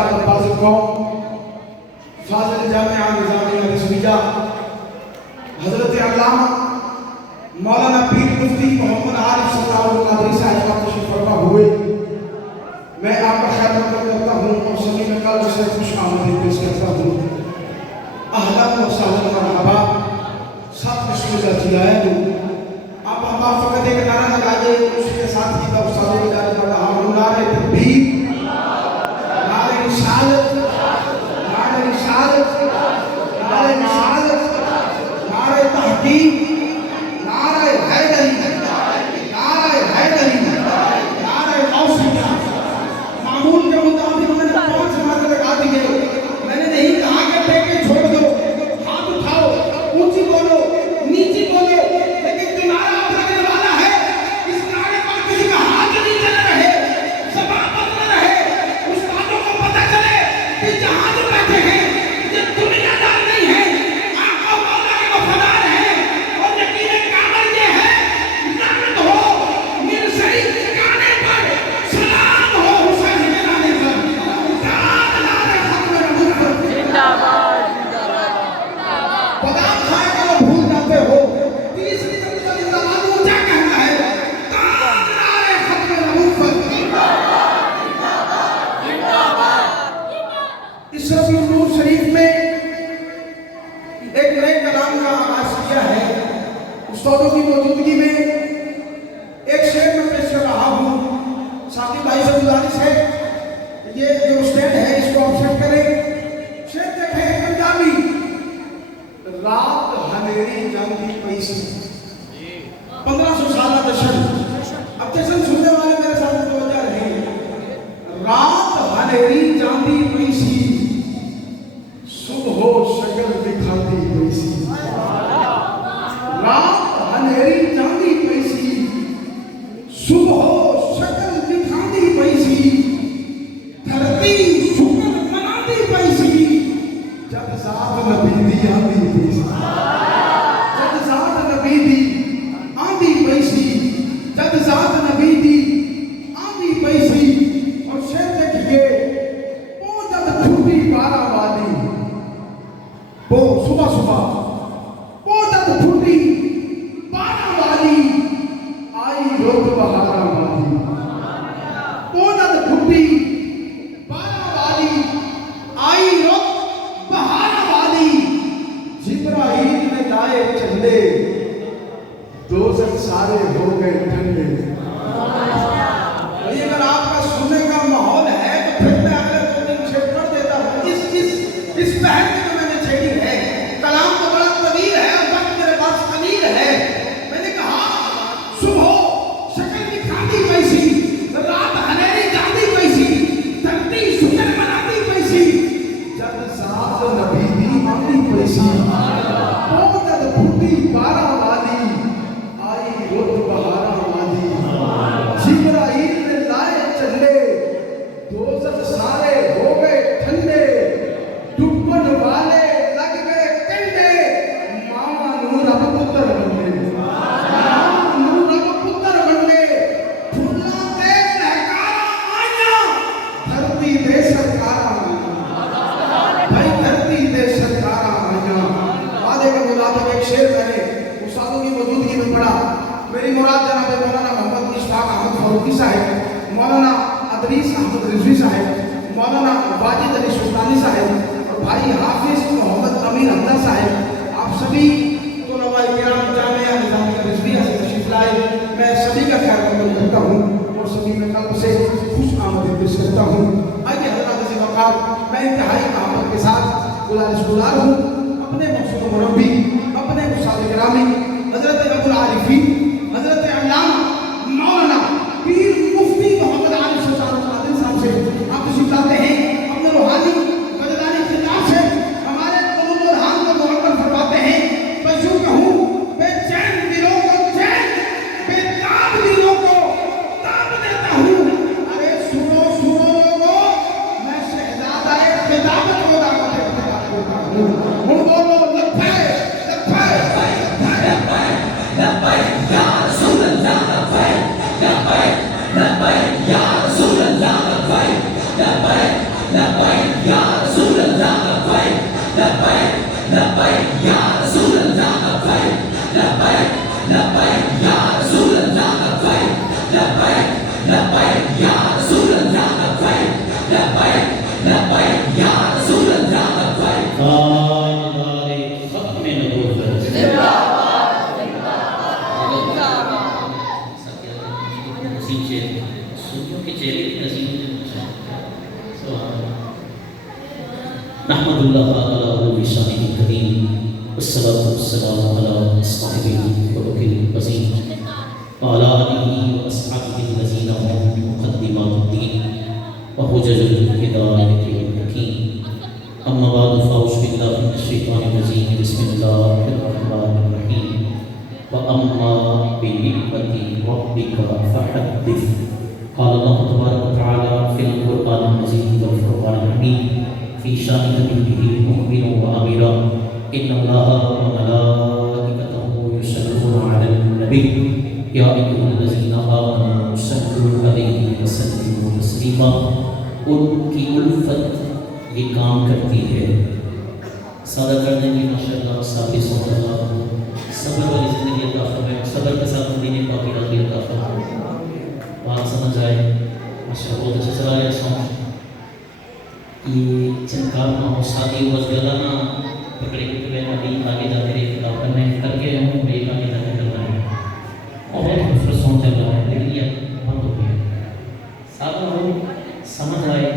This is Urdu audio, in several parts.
سردار عباس القوم فاضل جامعہ نظامیہ رسویہ حضرت علامہ مولانا پیر مفتی محمد عارف ستار القادری صاحب کا تشریف فرما ہوئے میں آپ کا خیر مقدم کرتا ہوں اور سبھی میں قلب سے خوش آمدید پیش کرتا ہوں. اہلا و سہلا مرحبا. سب مشکل جی آئے ہوں آپ فقط ایک نعرہ لگائیے اس کے ساتھ ہی کا استاد ادارے پڑھ رہا ہوں. نعرہ تکبیر، نعرہ رسالت، نعرہ رسالت، نعرہ رسالت، نعرہ تحقیق، نعرہ حیدری، نعرہ حیدری، نعرہ غوثیہ. معمول کے مطابق میں نے 5 نعرے لگا دیے. میں نے نہیں کہا کہ ٹیکے چھوڑ دو، ہاتھ اٹھاؤ، اونچی بولو، نیچی بولو، لیکن جو نعرہ آپ لگنے والا ہے اس نعرے پر کسی کا ہاتھ نیچے نہ رہے، زبان بند نہ رہے. استادوں کو پتہ چلے کہ جہاں جو بیٹھے ہیں یہ دنیا دار نہیں ہے، آقا مولا کے وفادار ہیں. اور یقین کامل یہ ہے لعنت ہو میر شریف ٹھکانے پر، سلام ہو حسین کے نانے پر. یاد نعرہ ختم نبوت زندہ باد، بادام کھائے کے وہ بھول جاتے ہو. تیسری مرتبہ زندہ باد اونچا کہنا ہے. تاج نعرہ ختم نبوت زندہ باد، زندہ باد. اس رسول نور شریف میں ایک نئے کلام کا آغاز کیا ہے. استادوں کی موجودگی میں ایک شعر میں پیش کر رہا ہوں. ساتھی بھائی سے گزارش ہے یہ جو اسٹینڈ ہے اس کو آپ سیٹ کریں. شعر دیکھیں پنجابی. رات ہنیری جاندی پیسی 1500 سالہ جشن. اب جشن سننے والے میرے ساتھ توجہ رہیں. رات ہنیری جاندی پیسی صبح شکل دکھاتی پیسی. رات ہنیری جاندی پیسی صبح شکل دکھاتی پیسی. دھرتی شکر مناتی پیسی جب ذات نبی دی آندی پیسی. جب ذات نبی دی آندی پیسی، جب ذات نبی دی آندی پیسی. اور شعر دیکھئے وہ جب ٹھوٹی 12 والی، وہ صبح صبح وہ جب ٹھوٹی 12 والی آئی روز بہارا والی. وہ جب ٹھوٹی 12 والی آئی روز بہارا والی. جبرائیل نے لائے چلے دوزخ سارے ہو گئے ٹھنڈے. یہ اگر آپ کا سننے کا ماحول ہے تو پھر میں اگلے 2 دن چھیڑ کر دیتا ہوں. اس پہل کی جو میں نے چھیڑی ہے. کلام تو بڑا طویل ہے اور وقت میرے پاس قلیل ہے. میں نے کہا صبح شکل دکھاتی پیسی، رات ہنیری جاندی پیسی، دھرتی شکر مناتی پیسی جب ذات نبی دی آندی پیسی. وہ جب ٹھوٹی 12 والی آئی روز بہارا والی. جبرائیل نے لائے چلے دوزخ سارے ہو گئے ٹھنڈے. ڈوبن والے لگ گئے کنڈے. ماما نور اب پتر بننے، ماما نور اب پتر بننے. پھولاں دے لہکارا آئیاں دھرتی دے سرکارا آئیاں. بھائی دھرتی دے سرکارا آئیاں. وعدے کے مطابق ایک شعر میں نے استادوں کی موجودگی میں پڑھا. میری مراد جناب مولانا محمد اشفاق احمد فاروقی صاحب، مولانا ادریس احمد رضوی صاحب، مولانا واجد علی سلطانی صاحب اور بھائی حافظ محمد امین حمدہ صاحب. آپ سبھی طلباء کرام جامعہ نظامیہ رضویہ سے تشریف لائے. میں سبھی کا خیر مقدم کرتا ہوں اور سبھی میں قلب سے خوش آمدید پیش کرتا ہوں. آئیے حضرات عزیز وقار میں انتہائی محبت کے ساتھ گزارش گزار ہوں اپنے مقصود و مربی، اپنے استاد گرامی حضرت ابو العارفین حضرت علامہ مولانا پیر مفتی محمد عارف ستار القادری صاحب سے آپ تشریف لاتے ہیں. اپنے روحانی وجدانی خطاب سے ہمارے قلوب و اذہان کو معطر فرماتے ہیں. بس یوں کہوں بے چین دلوں کو چین، بے تاب دلوں کو تاب دیتا ہوں. ارے سنو سنو لوگو، میں شہزادہ خطابت کو دعوت افتخار دیتا ہوں. ہن بولو لبیک لبیک لبیک لبیک یا رسول اللہ. لبیک یا رسول اللہ لبیک لبیک لبیک یا رسول اللہ لبیک لبیک لبیک یا رسول اللہ لبیک لبیک لبیک یا رسول اللہ لبیک لبیک لبیک یا رسول اللہ لبیک ختم نبوت نحمد اللہ علیہ وسلم الکریم والصلاة والسلام علی صاحب الخلق العظیم وعلی آلہ واصحابہ الذین هم مقدمات الدین وحجج الہدایۃ والحکیم اما بعد فاعوذ باللہ من الشیطان الرجیم بسم اللہ الرحمن الرحیم واما بنعمت ربک فحدث قال اللہ تبارک وتعالی فی القرآن المجید والفرقان الحمید في شان نبيه المؤمن واميرا ان الله وملائكته يصلون على النبي يا ايها الذين امنوا صلوا عليه وسلموا تسليما ان کی الفت یہ کام کرتی ہے سادہ کرنے کی ماشاءاللہ صاحب صلی اللہ صبر والی زندگی عطا فرمائے صبر کے ساتھ مدینے پاک کی راضی عطا فرمائے بات سمجھ آئے ماشاءاللہ بہت اچھا چلا رہا سونگ یہ چنکار نہ ہو شادی ہو زیادہ نہ پکڑے کے میں ابھی آگے جاتے رہے کتاب کرنا ہے کر کے ہوں میرے آگے جاتے کرنا ہے اور بہت خوبصورت سونگ چل رہا ہے لیکن یہ بند ہو گیا سادہ ہو سمجھ آئے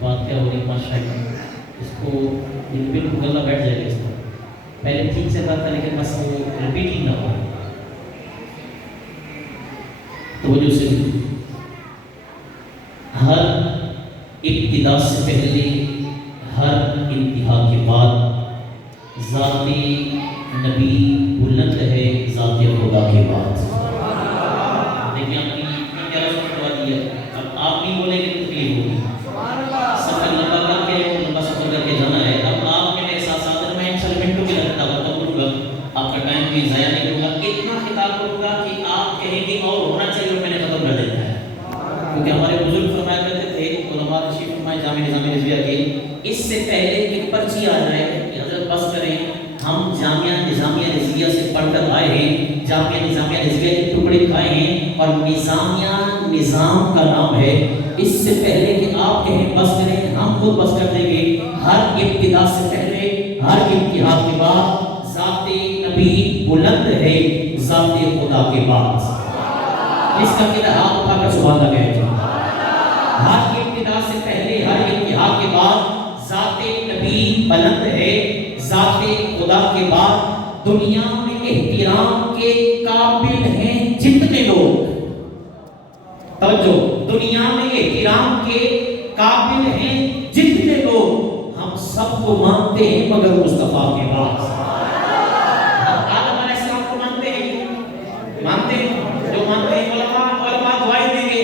بات کیا ہو رہی ماشاء اللہ اس کو بالکل گلا بیٹھ جائے گا اس کو پہلے ٹھیک سے بات تھا لیکن بس وہ ریپیٹنگ نہ ہو توجہ سے ہر ابتدا سے پہلے ہر انتہا کے بعد ذات نبی بلند ہے ذات خدا کے بعد دیکھیں آپ کی پیارا سب کروا دیا اب آپ بھی بولیں گے تو تکلیف ہوگی سفر لمبا کر کے لمبا سفر کر کے جانا ہے اب آپ کے میرے ساتھ ساتھ میں انشاءاللہ منٹوں کے لگتا ختم کروں گا آپ کا ٹائم بھی ضائع نہیں کروں گا اتنا خطاب کروں گا کہ آپ کہیں گے اور ہونا چاہیے اور میں نے ختم کر دیتا ہے کیونکہ ہمارے بزرگ فرمایا کرتے تھے علماء تشریف فرمائے جامع نظامیہ رضویہ کے اس سے پہلے ایک پرچی آ جائے کہ حضرت بس کریں ہم جامعہ نظامیہ رضویہ سے پڑھ کر آئے ہیں جامعہ نظامیہ رضویہ کے ٹکڑے کھائے ہیں اور نظامیہ نظام کا نام ہے اس سے پہلے کہ آپ کہیں بس کریں ہم خود بس کر دیں گے ہر ابتدا سے پہلے ہر انتہا کے بعد ذات نبی بلند ہے ذات خدا کے بعد اس کا کہتا آپ اٹھا کر سبحان اللہ کہتے ہیں ہر ابتدا سے پہلے ہر انتہا کے بعد ذات نبی بلند ہے ذات خدا کے بعد دنیا میں احترام کے قابل ہیں جتنے لوگ توجہ دنیا میں احترام کے قابل ہیں جتنے لوگ ہم سب کو مانتے ہیں مگر مصطفیٰ کے بعد آدم علیہ السلام کو مانتے ہیں جو مانتے ہیں علماء دعائیں دیں گے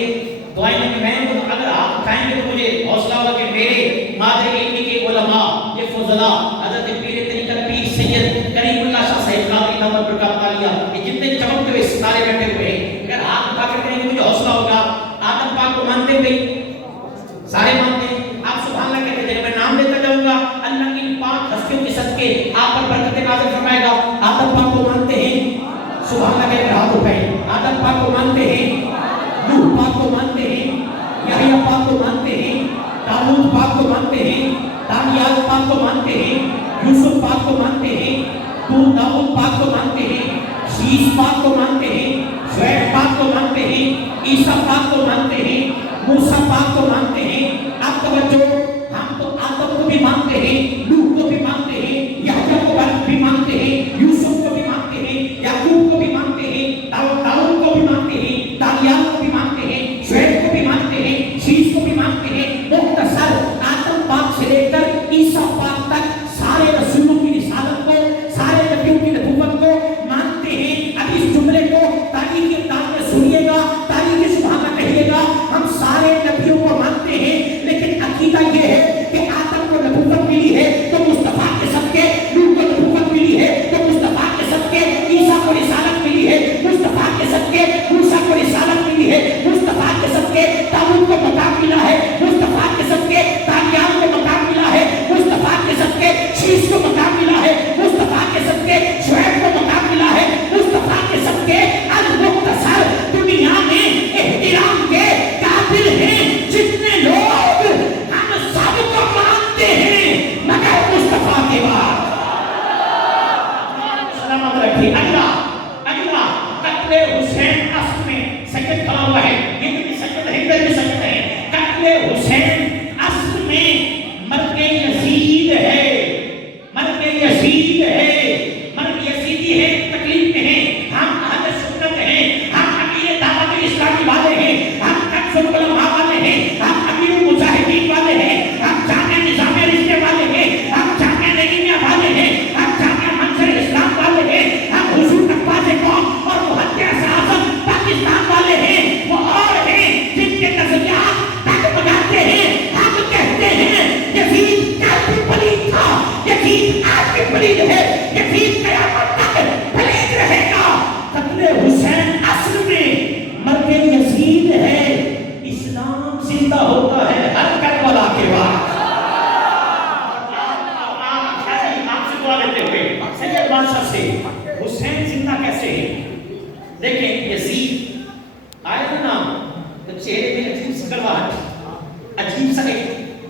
دعائیں دیں گے میں اگر آپ کھائیں گے تو مجھے حوصلہ ہوگا کہ میرے مادر علمی کے علماء یہ فضلاء حضرت پیر طریقت پیر سید کریم اللہ شاہ صاحب قادری دامت برکات عالیہ یہ جتنے چمکتے ہوئے ستارے بیٹھے ہوئے ہیں اگر آپ اٹھا کر کہیں گے مجھے حوصلہ ہوگا آدم پاک کو مانتے ہوئے سارے مانتے ہیں آپ سبحان اللہ کہتے ہیں میں نام لیتا جاؤں گا اللہ کی پاک ہستیوں کے صدقے آپ پر برکت نازل فرمائے گا آدم پاک کو مانتے ہیں سبحان اللہ کہتے ہیں ہاتھ اٹھائیں آدم پاک کو مانتے ہیں نوح پاک کو مانتے ہیں یحییٰ پاک کو مانتے ہیں داؤد پاک کو مانتے ہیں دانیال پاک کو مانتے ہیں یوسف پاک کو مانتے ہیں داؤد پاک کو مانتے ہیں شیش پاک کو مانتے ہیں شعیب پاک کو مانتے ہیں عیسیٰ پاک کو مانتے ہیں موسیٰ پاک کو مانتے ہیں اب توجہ ہم تو آدم کو بھی مانتے ہیں نوح کو بھی مانتے ہیں یحییٰ کو بھی مانتے ہیں یوسف کو بھی مانتے ہیں یعقوب کو بھی مانتے ہیں داؤد کو بھی مانتے ہیں دانیال کو بھی مانتے ہیں شعیب کو بھی مانتے ہیں شیش کو بھی مانتے ہیں مختصر آدم پاک سے لے کر عیسیٰ پاک تک سارے رسولوں کی رسالت کو سارے نبیوں کی نبوت کو مانتے ہیں اب اس جملے کو تاریخ کے انداز میں سنیے گا تاریخ سبحان اللہ کہیے گا ہم سارے نبیوں کو مانتے ہیں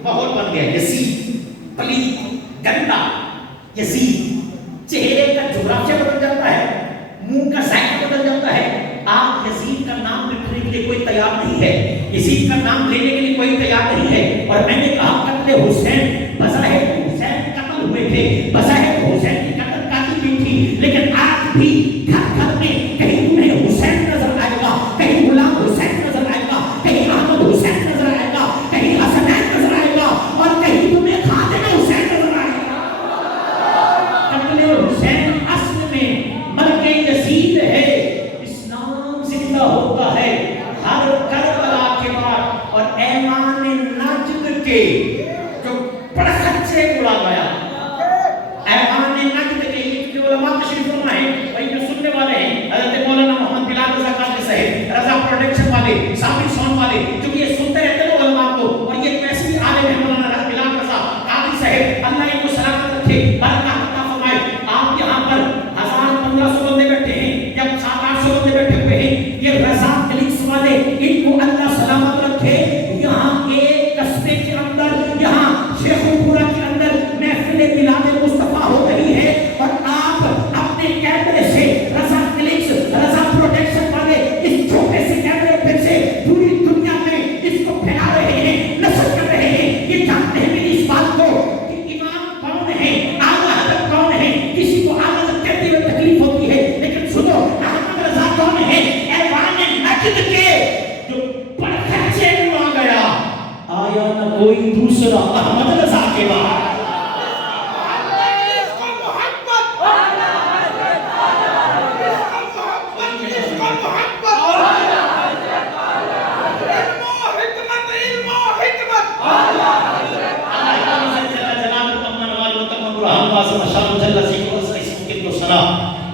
ماحول بن گیا یزید پلید گندا یزید چہرے کا جغرافیہ بدل جاتا ہے منہ کا ذائقہ بدل جاتا ہے آپ یزید کا نام لکھنے کے لیے کوئی تیار نہیں ہے یزید کا نام لینے کے لیے کوئی تیار نہیں ہے اور میں نے کہا قتل حسین بظاہر حسین قتل ہوئے تھے بظاہر حسین کی قتل کافی بھی تھی لیکن آج بھی گھر گھر میں کہیں تمہیں حسین نظر آئے گا کہیں غلام حسین نظر آئے گا کہیں احمد حسین نظر آئے گا کہیں حسنین نظر آئے گا اور کہیں تمہیں خاتم حسین نظر آئے گا قتل حسین اصل میں مرگ یزید ہے اسلام زندہ ہوتا ہے ہر کربلا کے بعد اور ایمان نجد کے جو پرخچے اڑا گیا ایمان نجد کے یہ جو علماء تشریف فرما ہے وہی جو سننے والے ہیں حضرت مولانا محمد بلال رضا قادری صاحب رضا پروڈکشن والے ثابت سون والے جو یہ سنتے رہتے ہیں علماء کو اور یہ ویسے بھی عالم ہیں مولانا بلال رضا قادری صاحب اللہ ان کو سلامت رکھے برکات عطا فرمائے آپ یہاں پر 1500 بندے بیٹھے ہیں یا 700-800 بندے بیٹھے ہوئے ہیں یہ رضا کلکس والے ان کو اللہ سلامت رکھے یہاں ایک قصبے کے اندر یہاں شیخ پورا کے اندر محفل میلاد مصطفیٰ ہو رہی ہے اور آپ اپنے کیمرے سے رضا کلکس رضا پروڈکشن والے اس چھوٹے سے کیمرے پہ سے پوری دنیا میں اس کو پھیلا رہے ہیں نشر کر رہے ہیں یہ جانتے ہیں میری اس بات کو کہ امام کون ہے اعلیٰ حضرت کون ہے کسی کو اعلیٰ حضرت کہتے ہوئے تکلیف ہوتی ہے لیکن سنو احمد رضا کون ہے ایوان نجد کے جو پرخچے میں آ گیا آیا نہ کوئی دوسرا احمد رضا کے بعد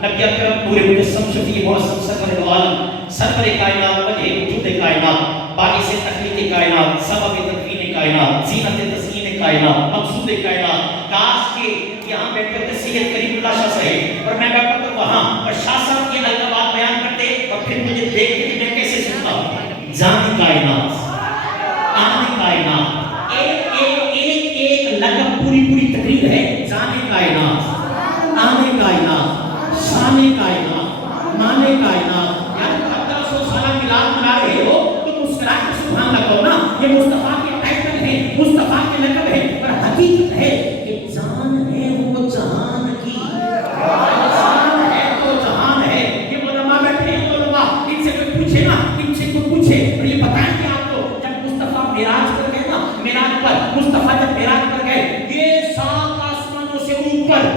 نبی اکرم پورے مجسم شفیع معصم سرور عالم سرور کائنات وجہ وجود کائنات باعث تخلیق کائنات سبب تدوین کائنات زینت تزیین کائنات مقصود کائنات کاش کے یہاں بیٹھے تھے سید کریم اللہ شاہ صاحب اور میں بیٹھا تو وہاں اور شاہ صاحب یہ القابات بیان کرتے اور پھر مجھے دیکھتے کہ میں کیسے سنتا ہوں جان کائنات آن کائنات ایک لقب پوری تقریر ہے جان کائنات آن کائنات شان کائنات مان کائنات یعنی 1500 سالہ میلاد منا رہے ہو تو مسکرا کے سبحان اللہ کہو نا یہ مصطفیٰ کے ٹائٹل ہے مصطفیٰ کے لقب ہے پر حقیقت ہے کہ جان ہے وہ جہان کی جان ہے تو جہان ہے یہ علماء بیٹھے ہیں علماء ان سے کوئی پوچھے نا ان سے کوئی پوچھے اور یہ بتائیں کہ آپ کو جب مصطفیٰ معراج پر گئے نا معراج پر مصطفیٰ جب معراج پر گئے یہ 7 آسمانوں سے اوپر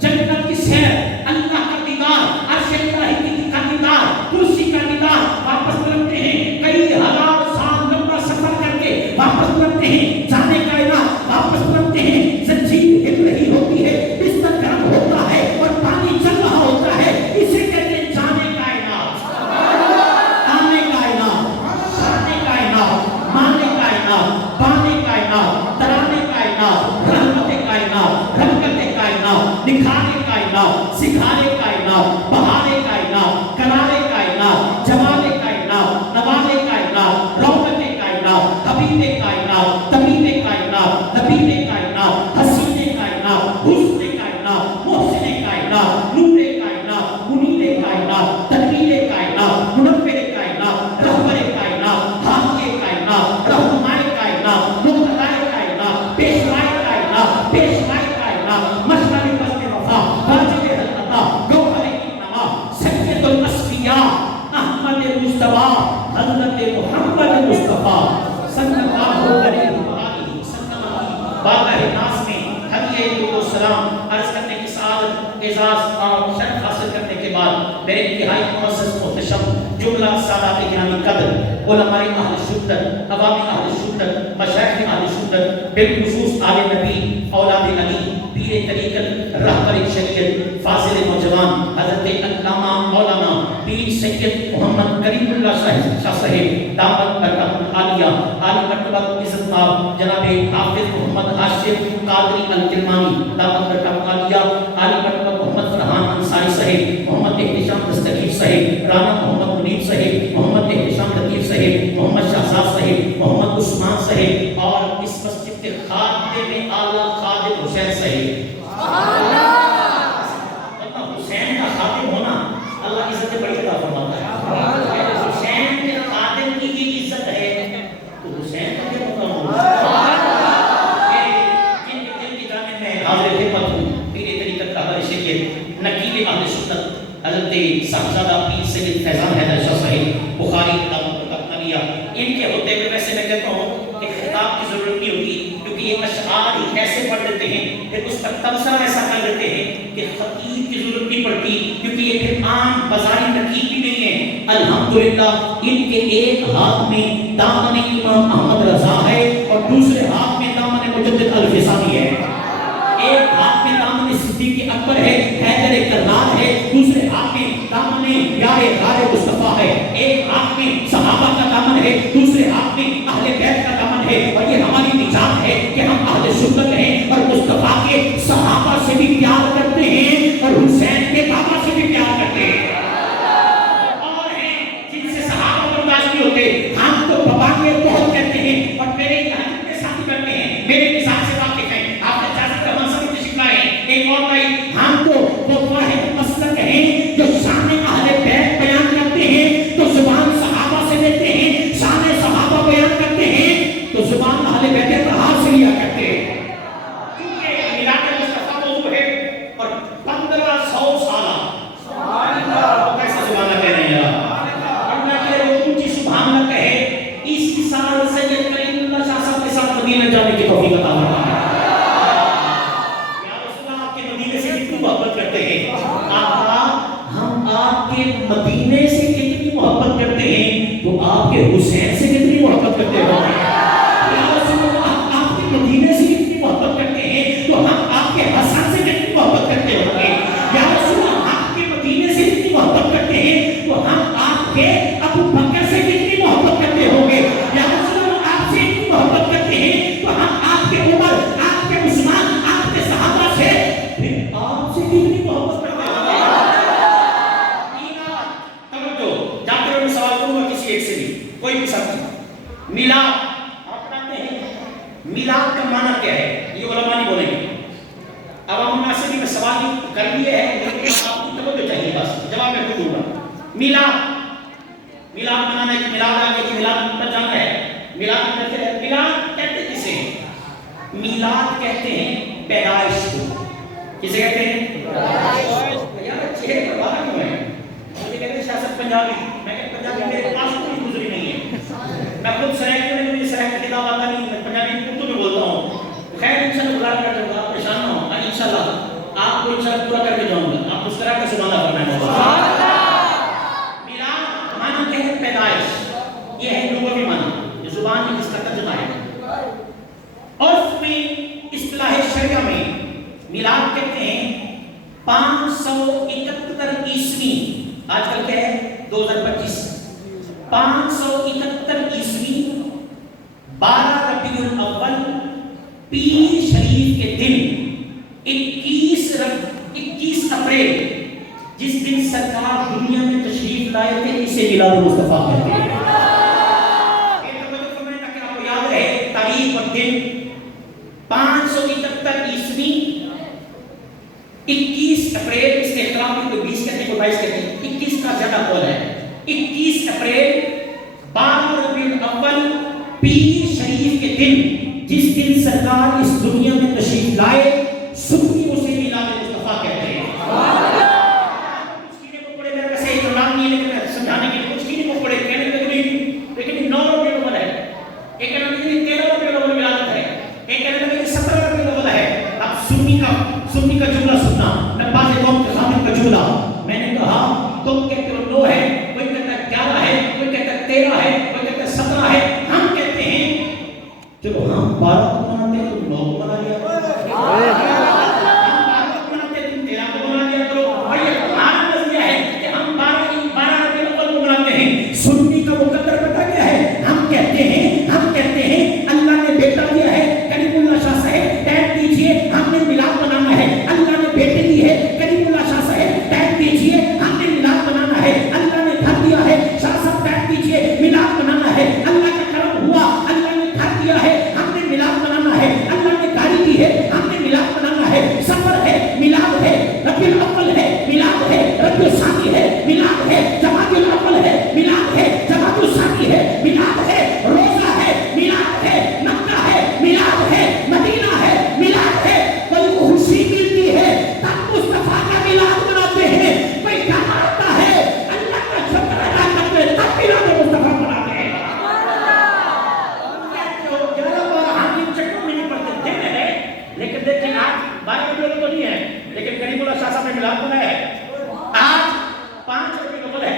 جنت کی سیر اللہ کا دیدار عرش الہی کا دیدار کرسی کا دیدار واپس لوٹتے ہیں کئی ہزار سال لمبا سفر کر کے واپس لوٹتے ہیں جانے کائنات واپس لوٹتے ہیں زنجیر ہل رہی ہوتی ہے بستر گرم ہوتا ہے اور پانی چل رہا ہوتا ہے اسے کہتے ہیں جانے کائنات آنے کائنات شانے کائنات مانے کائنات بانے کائنات ترانے کائنات رحمت کائنات رحمت کائنات نکھارے کائنات سکھارے کائنات بہارے کائنات کرارے کائنات جمالے کائنات نوالے کائنات رونق کائنات حبیب کائنات طبیب کائنات نبیب کائنات حسین کائنات حسن کائنات محسن کائنات نور کائنات منیر کائنات تنویر کائنات منور کائنات رہبر کائنات حامی کائنات رہنمائے کائنات مقتدائے کائنات پیشوائے کائنات پیشوائے کائنات مشورے بست وفا واجب العطا گوہر انما سید الاسفیاء احمد مصطفیٰ حضرت محمد مصطفیٰ صلی اللہ علیہ وآلہ وسلم بارگاہ ناز میں حدیعہ درود و سلام عرض کرنے کی سعادت اعزاز اور شرف حاصل کرنے کے بعد میرے انتہائی معزز محتشم جملہ سادات گرامی قدر علماء اہل سنت عوام اہل سنت مشائخ اہل سنت بالخصوص آل نبی اولاد علی پیر طریقت رہبر شریعت فاضل نوجوان حضرت علامہ مولانا پیر سید محمد کریم اللہ شاہ صاحب دامت برکات عالیہ عالی مرتبہ عزت مآب جناب حافظ محمد ہاشم قادری الکرمانی دامت برکات عالیہ عالی مرتبہ محمد فرحان انصاری صاحب محمد احتشام دستگیر صاحب رانا محمد منیر صاحب محمد احتشام لطیف صاحب محمد شہزاد صاحب محمد عثمان صاحب اور اس مسجد کہ خادم اعلیٰ خادم حسین صحیح حسین کا خادم ہونا اللہ عزت بڑی عطا فرماتا ہے. حسین کے خادم کی یہ عزت ہے تو حسین کا کیا مقام ہوگا. جن کے دل کی جانب میں حاضر خدمت ہوں میرے طریقت کا بارش ہے کہ نقیب اہل سنت حضرت صاحبزادہ پیر سید فیضان حیدر شاہ صاحب بخاری ان کے ہوتے ہوئے ویسے میں کہتا ہوں کہ خطاب کی ضرورت نہیں ہوتی کیونکہ یہ اشعار ہی ایسے پڑھ دیتے ہیں پھر اس پر تبصرہ ایسا کر دیتے ہیں کہ خطیب کی ضرورت نہیں پڑتی کیونکہ یہ پھر عام بازاری ترکیب بھی نہیں ہے. الحمدللہ ان کے ایک ہاتھ میں دامن امام احمد رضا ہے اور دوسرے ہاتھ میں دامن مجدد الفسانی ہے. ایک ہاتھ میں دامن صدیق اکبر ہے حیدر کرار ہے, دوسرے ہاتھ میں دامن یار غار مصطفیٰ ہے. ایک ہاتھ میں صحابہ کا دامن ہے, دوسرے ہاتھ میں اہل بیت کا دامن ہے. اور یہ ہماری نجات ہے کہ ہم اہل سنت ہیں اور مصطفیٰ کے صحابہ سے بھی پیار کرتے ہیں اور حسین کے بابا سے بھی پیار کرتے ہیں. اور ہیں جن سے صحابہ برداشت نہیں ہوتے, ہم تو بابا کے بہت کہتے ہیں اور میرے یہاں کے ساتھی کرتے ہیں, میرے مثال سے واقف ہیں. آپ نے اجازت رحمان صاحب کی شکایت ہے ایک اور بھائی, ہم تو وہ واحد مسلک ہیں جو شان اہل بیت بیان کرتے ہیں تو زبان صحابہ سے لیتے ہیں, شان صحابہ بیان کرتے ہیں تو زبان اہل بیت اطہار سے لیا کرتے ہیں. کیونکہ میلاد مصطفیٰ موضوع ہے اور 1500 سالہ سبحان اللہ کیسے سبحان اللہ کہہ رہے ہیں یار, اللہ کے اونچی سبحان اللہ کہے. اس سال سید کریم اللہ شاہ صاحب کے ساتھ مدینہ جانے کی توفیق عطا فرمائے. محبت کرتے ہیں آقا, ہم آپ کے مدینے سے کتنی محبت کرتے ہیں تو آپ کے حسین سے کتنی محبت کرتے ہو. آپ کے مدینے سے کتنی محبت کرتے ہیں تو ہم آپ کے حسن سے کتنی محبت کرتے ہوں گے. یا رسول اللہ آپ کے مدینے سے کتنی محبت کرتے ہیں تو ہم آپ کے ابو بکر سے کتنی محبت کرتے ہوں گے. یا رسول اللہ آپ سے کتنی محبت کرتے ہیں تو ہم آپ کے عمر, آپ کے عثمان, آپ کے صحابہ سے آپ سے کتنی محبت کرتے ہیں. توجہ جاتے ہوئے سوال کروں گا کسی ایک سے بھی, کوئی بھی ساتھ میلاد آپ جانتے ہیں میلاد کا معنی کیا ہے, یہ علماء نہیں بولیں گے. عوام الناس سے بھی میں سوال کر لیے ہیں لیکن آپ کو توجہ چاہیے, بس جواب میں خود دوں گا. میلاد منانا ہے کہ میلاد آ گیا کہ میلاد پر جانا ہے. میلاد کہتے ہیں, میلاد کہتے کسے ہیں, میلاد کہتے ہیں پیدائش کو. کسے کہتے ہیں یار چہرے پر بات کیوں ہے, مجھے کہتے ہیں سیاست پنجابی, میں کہتے پنجابی میرے پاس کوئی گزری نہیں ہے. میں خود سرائک میں مجھے سرائک کی کتاب آتا نہیں, میں پنجابی اردو میں بولتا ہوں. خیر انشاءاللہ بلا کر جاؤں گا, آپ پریشان نہ ہوں, انشاءاللہ آپ کو انشاءاللہ پورا کر کے جاؤں گا. آپ مسکرا کر سبحان اللہ فرمائیں. میلاد معنی کیا ہے پیدائش, یہ ہے لغوی معنی جو زبان میں جس کا ترجمہ ہے. اور اس میں اصطلاح شریعہ میں میلاد کہتے ہیں 571 عیسوی, آج کل کیا ہے 2025, 571 عیسوی 12 ربیع الاول پیر شریف کے دن 21 اپریل جس دن سرکار دنیا میں تشریف لائے تھے, اسے میلاد مصطفیٰ کہتے ہیں. آپ کو یاد ہے تاریخ اور دن 571 عیسوی 21 اپریل, اس کے احترام میں کوئی 20 کہتے ہیں کوئی 22 کہتے ہیں, 21 کا زیادہ قول ہے. 21 اپریل 12 ربیع الاول پیر شریف کے دن جس دن سرکار اس دنیا میں تشریف لائے, سنی اسے میلاد مصطفیٰ کہتے ہیں. کچھ کینے کو پڑے, میرے پاس ایک نام نہیں ہے لیکن میں سمجھانے کے لیے کچھ کینے کو پڑے کہنے لگے نہیں, لیکن 9 ربیع الاول ہے, ایک کہنے لگے 13 ربیع الاول میلاد ہے, ایک کہنے لگے 17 ربیع الاول ہے. اب سنی کا جملہ سننا, نباز قوم کے خامن کا جملہ. میں نے کہا تم کہتے ہو 9 ہے, کوئی کہتا ہے 11 ہے, کوئی کہتا ہے 13 ہے, کوئی کہتا ہے 17 ہے. ہم کہتے ہیں چلو ہم 12 کو مناتے ہیں تم 9 کو منا لیا, ہم 12 کو مناتے ہیں تم 13 لیکن دیکھیں آج 12 روپے تو نہیں ہے، لیکن کریم اللہ شاہ صاحب نے ملاد بنایا ہے، آج 5 روپے نوبل ہے،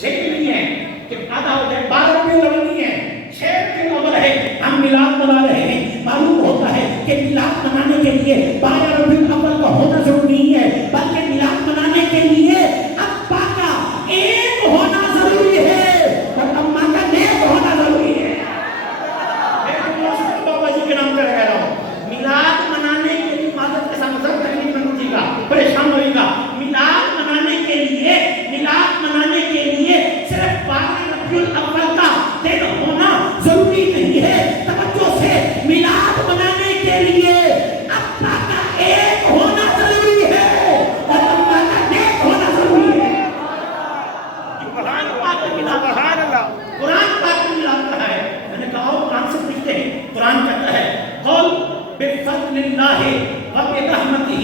6 نہیں ہے کہ آدھا ہو جائے، 12 روپے نوبل نہیں ہے، 6 روپے نوبل ہے، ہم ملاد بنا رہے ہیں۔ معلوم ہوتا ہے کہ ملاد بنانے کے لیے 12 روپے اول کا ہونا ضروری نہیں ہے، بلکہ ملاد بنانے کے لیے ابا کا ایک ہونا ضروری ہے اور اماں کا نیک ہونا ضروری ہے۔ بابا جی کے نام پہ کہہ رہا ہوں، ملاد منانے کے لیے معذرت کے ساتھ تکلیف میں ہوگی گا، پریشان ہوئے گا، ملاد منانے کے لیے صرف 12 ربیع الاول کا دن ہونا ضروری نہیں ہے۔ توجہ سے، ملاد منانے کے لیے ابا کا ایک ہونا ضروری ہے اور اماں کا نیک ہونا ضروری ہے۔ قرآن پاک میں ملاد قرآن پاک میں ملاد رہا ہے۔ میں نے کہا قرآن سے پوچھتے ہیں، قرآن کہتا ہے قل بفضل اللہ وبرحمتہ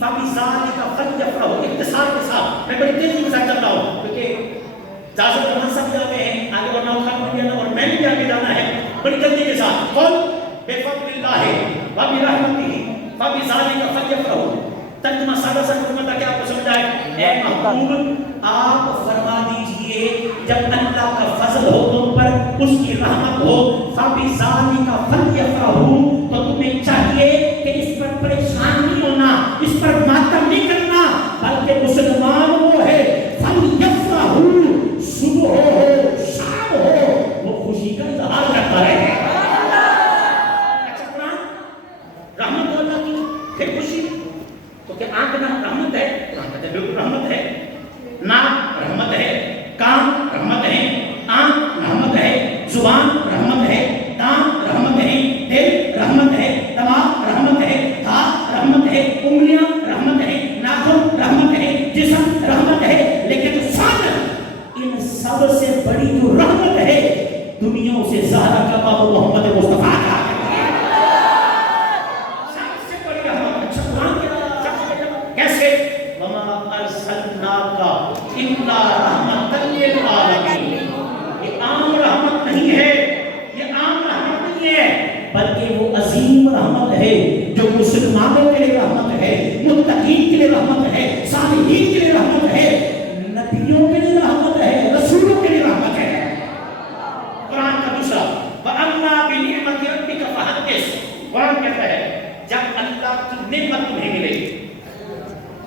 فبذلک فلیفرحوا۔ اختصار کے ساتھ میں بڑی تیزی کے ساتھ چل رہا ہوں کیونکہ اجازت رحمان صاحب جا رہے ہیں، آگے ورنہ خاتم ہو جانا اور میں بھی آگے جانا ہے، بڑی جلدی کے ساتھ قل بفضل اللہ وبرحمتہ فبذلک فلیفرحوا۔ ترجمہ سادہ سا کروں تاکہ آپ کو سمجھ آئے۔ اے محبوب آپ فرما دیجئے جب اللہ کا فضل ہو تم پر، اس کی رحمت ہو، فبذلک فلیفرحوا، تو تمہیں چاہیے کہ اس پر پریشان نہیں ہونا، اس پر ماتم نہیں کرنا، بلکہ مسلمان وہ ہے فلیفرحوا، صبح ہو شام ہو وہ خوشی کا اظہار کرتا رہے۔ اچھا قرآن رحمت اللہ کی پھر خوشی، تو کہ آنکھ نہ رحمت ہے، قرآن کہتے ہیں بالکل رحمت ہے، ناک رحمت ہے، کان رحمت ہے، آنکھ رحمت ہے، زبان رحمت ہے، دان رحمت ہے، دل رحمت ہے، دماغ رحمت ہے، ہاتھ رحمت ہے، انگلیاں رحمت ہے، ناخن رحمت ہے، جسم رحمت ہے، لیکن صادق ان سب سے بڑی جو رحمت ہے دنیا سے زہرا کا باب محمد مصطفیٰ کا سب سے بڑی رحمت۔ اچھا قرآن کیسے وما ارسلناک الا رحمۃ للعالمین، یہ عام رحمت نہیں ہے، یہ عام رحمت نہیں ہے، بلکہ وہ عظیم رحمت ہے جو مسلمانوں کے لیے رحمت ہے، متقین کے لیے رحمت ہے، صالحین کے لیے رحمت ہے، نبیوں کے لیے رحمت ہے، رسولوں کے لیے رحمت ہے۔ قرآن کا دوسرا وَأَمَّا بِنِعْمَةِ رَبِّكَ فَحَدِّثْ، قرآن کہتا ہے جب اللہ کی نعمت تمہیں ملے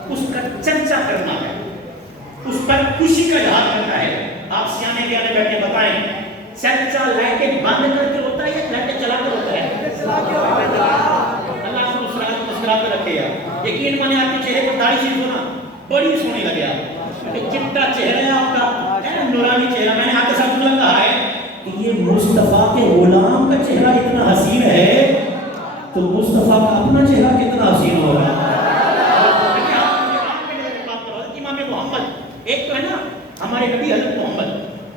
اس کا چرچا کرنا ہے، اس پر خوشی کا اظہار کرنا ہے۔ آپ سیانے بیانے بیٹھ کے بتائیں چرچا لائٹیں بند کر کے ہوتا ہے یا لائٹیں چلا کر ہوتا ہے؟ اللہ کو مسکرا کے رکھے گا۔ یقین مانے آپ کے چہرے پر داڑھی شریف ہونا بڑی سونی لگے آپ، چٹا چہرہ ہے آپ کا، ہے نا نورانی چہرہ۔ میں نے آپ کے ساتھ کہا ہے کہ یہ مصطفیٰ کے غلام کا چہرہ اتنا حسین ہے تو مصطفیٰ کا اپنا چہرہ کتنا حسین ہوگا۔ امام محمد ایک تو ہے نا ہمارے نبی حضرت محمد،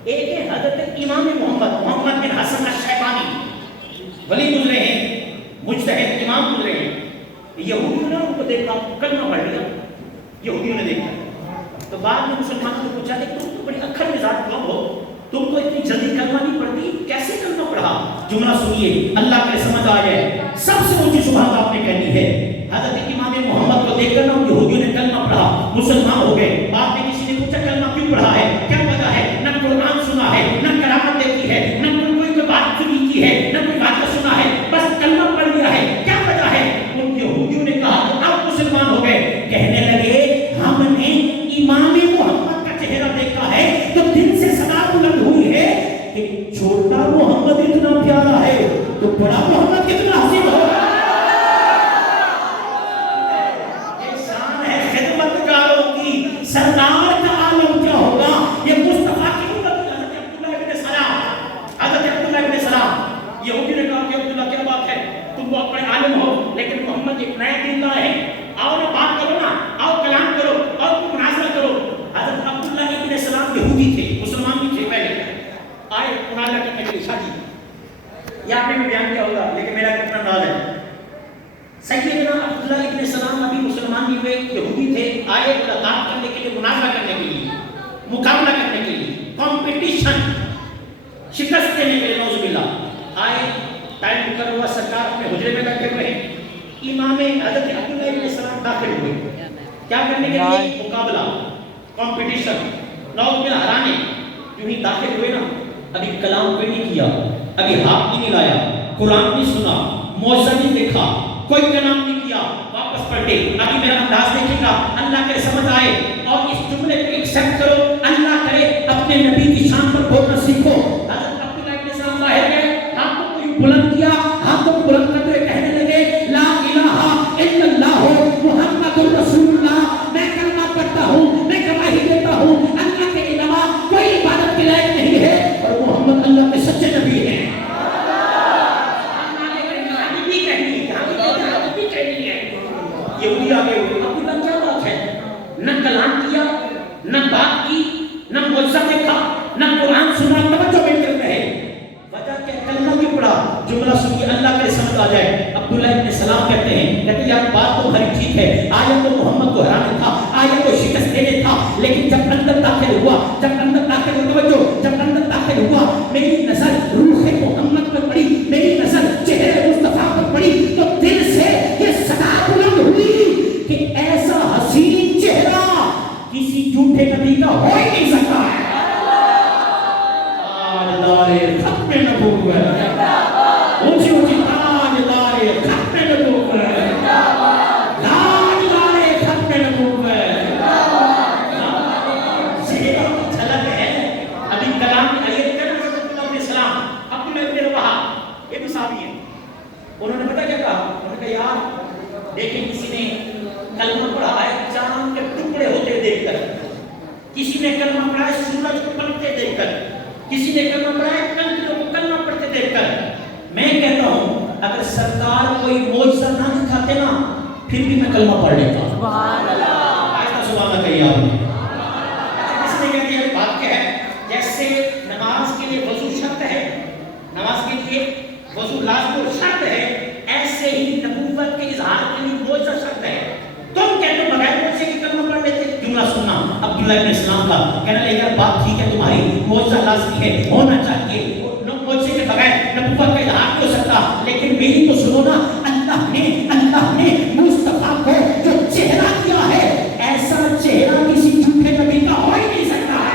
ایک ہے حضرت امام محمد بن حسن الشیبانی، ولی گزرے ہیں، مجتہد امام گزرے ہیں۔ یہودیوں نے ان کو دیکھا، کلمہ پڑھ لیا، یہودیوں نے دیکھا تو بعد میں مسلمانوں نے پوچھا کہ تم تو بڑی اکھر مزاج قوم ہو، تم کو اتنی جلدی کلمہ نہیں پڑھتی، کیسے کلمہ پڑھا؟ جملہ سنیے اللہ کے سمجھ آ جائے۔ سب سے اونچی شبہات آپ نے کہنی ہے، حضرت امام محمد کو دیکھ کر نا یہودیوں نے کلمہ پڑھا، مسلمان ہو گئے۔ بعد میں کسی نے پوچھا کلمہ کیوں پڑھا ہے، کیا وجہ ہے؟ نہ قرآن سنا ہے، نہ کرامت دیکھی ہے، نہ کوئی بات سنی کی ہے، نہ کوئی بات سنا ہے، بس کلمہ پڑھ لیا ہے، کیا وجہ ہے؟ ان یہودیوں نے کہا کہ آپ مسلمان ہو گئے۔ کہنے لگے ہم نے امام محمد کا چہرہ دیکھا ہے تو دل سے صدا بلند ہوئی ہے کہ چھوٹا محمد اتنا پیارا ہے تو بڑا محمد کتنا حسین ہوگا۔ یہ شان ہے خدمتگاروں کی، سردار کا عالم کیا ہوگا؟ یہ مصطفیٰ کی امت۔ حضرت عبداللہ ابن سلام یہودی نے کہا کہ عبداللہ کیا بات ہے، تم وہ اپنے عالم ہو لیکن محمد ایک نیا دین لائے ہیں، آؤ نا بات کرو نا، آؤ کلام کرو، آؤ تم مناظرہ کرو۔ حضرت عبداللہ ابن سلام یہودی تھے، مسلمان بھی تھے پہلے، آئے مناظرہ کرنے کے لیے شادی، یہ آپ نے بھی بیان کیا ہوگا لیکن میرا کتنا ناز ہے۔ سیدنا عبداللہ ابن سلام ابھی مسلمان بھی ہوئے، یہودی تھے، آئے ملاقات کرنے کے لیے، مناظرہ کرنے کے لیے، مقابلہ کرنے کے لیے، کمپٹیشن، شکست دینے کے لیے، نعوذ باللہ۔ آئے ٹائم مقرر ہوا، سرکار اپنے حجرے میں بیٹھے ہوئے ہیں، امام حضرت عبداللہ ابن سلام داخل ہوئے کیا کرنے کے لیے؟ مقابلہ، کمپٹیشن، نوز میں ہرانے. جو ہی داخل ہوئے نا، ابھی کلام کوئی نہیں کیا، ابھی ہاتھ نہیں ملایا، قرآن نہیں سنا، معجزہ نہیں دیکھا، کوئی کلام نہیں کیا، واپس پلٹے. ابھی میرا انداز دیکھے گا، اللہ کے سمجھ آئے اور اس جملے کو ایکسپٹ کرو. اللہ کرے اپنے نبی کی شان پر بولنا سیکھو. حضرت عبداللہ ابن سلام باہر گئے، ہاتھوں کو یوں بلند کیا، ہاتھوں کو بلند کرتے ہوئے کہنے لگے لا الہ الا اللہ محمد الرسول اللہ. میں کلمہ پڑھتا ہوں، میں گواہی دیتا ہوں اللہ کے علاوہ کوئی عبادت کے لائق نہیں ہے اور محمد اللہ کے سچے نبی ہیں. یہودی آگے ہوئے، عبداللہ کیا بات ہے؟ نہ کلام کیا، نہ بات کی، نہ معجزہ دیکھا، نہ قرآن سنا، توجہ بیٹھ کر رہے. وجہ کیا؟ کلمہ کیوں پڑھا؟ جملہ سنیے اللہ کے سمجھ آ جائے. عبداللہ ابن سلام کہتے ہیں یار بات تو بھری ٹھیک ہے، آیا تو محمد کو ہرانا تھا، آیا تو شکست دینے تھا، لیکن جب اندر داخل ہوا، جب اندر داخل ہوا، توجہ، جب اندر داخل ہوا، میری نظر روح محمد پر پڑی، میری نظر چہرے مصطفیٰ پر پڑی، تو دل سے یہ صدا بلند ہوئی کہ ایسا حسین چہرہ کسی جھوٹے نبی کا ہو ہی نہیں سکتا ہے. تاجدار ختم نبوت، اونچی اونچی تاجدار ختم نبوت، تاجدار ختم نبوت. چہرہ کی جھلک ہے. ابھی کلام میں آئیے کرنا عبداللہ ابن سلام، عبداللہ ابن رواحہ، یہ بھی صحابی ہیں. انہوں نے پتہ کیا کہا؟ انہوں نے کہا یار دیکھیں کسی نے کلمہ پڑھا ہے چاند کے ٹکڑے ہوتے دیکھ کر، کسی نے کلمہ پڑھا ہے سورج کو پلٹتے دیکھ کر، کسی نے کلمہ پڑھا ہے کنکریوں کو کلمہ پڑھتے دیکھ کر. میں کہتا ہوں اگر سرکار کوئی معجزہ نہ دکھاتے نا پھر بھی میں کلمہ پڑھ لیتا. سبحان اللہ. ایسا سبحان اللہ کہیے آپ نے. کسی نے کہہ دیا بات کیا ہے؟ جیسے نماز کے لیے وضو شرط ہے، نماز کے لیے وضو لازم و شرط ہے، ایسے ہی نبوت کے اظہار کے لیے معجزہ شرط ہے. تم کہتے ہو بغیر معجزے کی کلمہ پڑھ لیتے. جملہ سننا عبداللہ ابن سلام کا، کہنا لے یار بات ٹھیک ہے تمہاری، معجزہ لازمی ہے، ہونا چاہیے، معجزے کے بغیر نبوت کا اظہار نہیں ہو سکتا، لیکن میری تو سنو نا، اللہ نے مصطفیٰ کو جو چہرہ دیا ہے ایسا چہرہ کسی جھوٹے نبی کا ہو ہی نہیں سکتا ہے.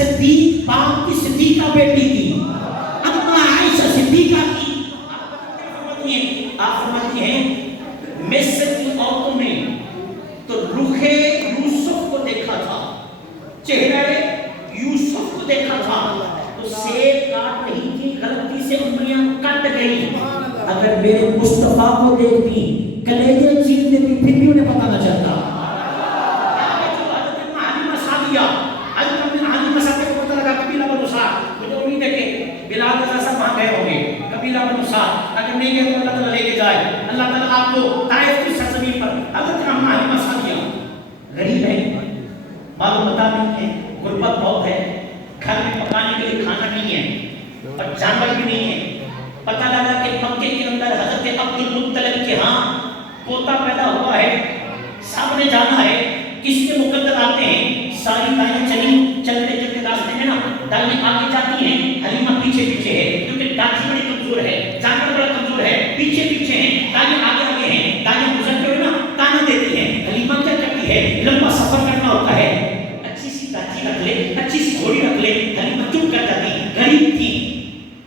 صدیق باپ کی صدیقہ بیٹی کی، اما عائشہ صدیقہ کی. آپ فرماتی ہیں مصر کی عورتوں نے تو رخ یوسف کو دیکھا تھا، چہرہ یوسف کو دیکھا تھا تو سیب کاٹ رہی تھی، غلطی سے انگلیاں کٹ گئی. اگر میرے مصطفیٰ کو دیکھتی کلیجے چیر دیتی پھر بھی انہیں پتہ نہ چلتا. بلال رضا صاحب وہاں گئے ہوں گے، قبیلہ بنو سعد، اگر نہیں گئے تو اللہ تعالیٰ لے کے جائے. اللہ تعالیٰ آپ کو طائف کی سرزمین پر حضرت اماں حلیمہ سعدیہ غریب ہے، مال و متاع نہیں ہے، غربت بہت ہے، گھر میں پکانے کے لیے کھانا نہیں ہے اور جانور بھی نہیں ہے. پتہ لگا کہ مکے کے اندر حضرت عبد المطلب کے ہاں پوتا پیدا ہوا ہے، سب نے جانا ہے. کس کے مقدر آتے ہیں، ساری دائیں چلی، چلتے چلتے راستے میں نا دائیں آگے جاتی ہیں، حلیمہ پیچھے پیچھے ہے کیونکہ ڈاچی بڑی کمزور ہے، جانور بڑا کمزور ہے، پیچھے پیچھے ہیں، دائیں آگے آگے ہیں، دائیں گزرتے ہوئے نا تانا دیتی ہیں. حلیمہ کیا کرتی ہے، لمبا سفر کرنا ہوتا ہے، اچھی لڑکی رکھ لے, اچھی سی گھوڑی رکھ لے, حلیمہ چپ کر جاتی, غریب تھی,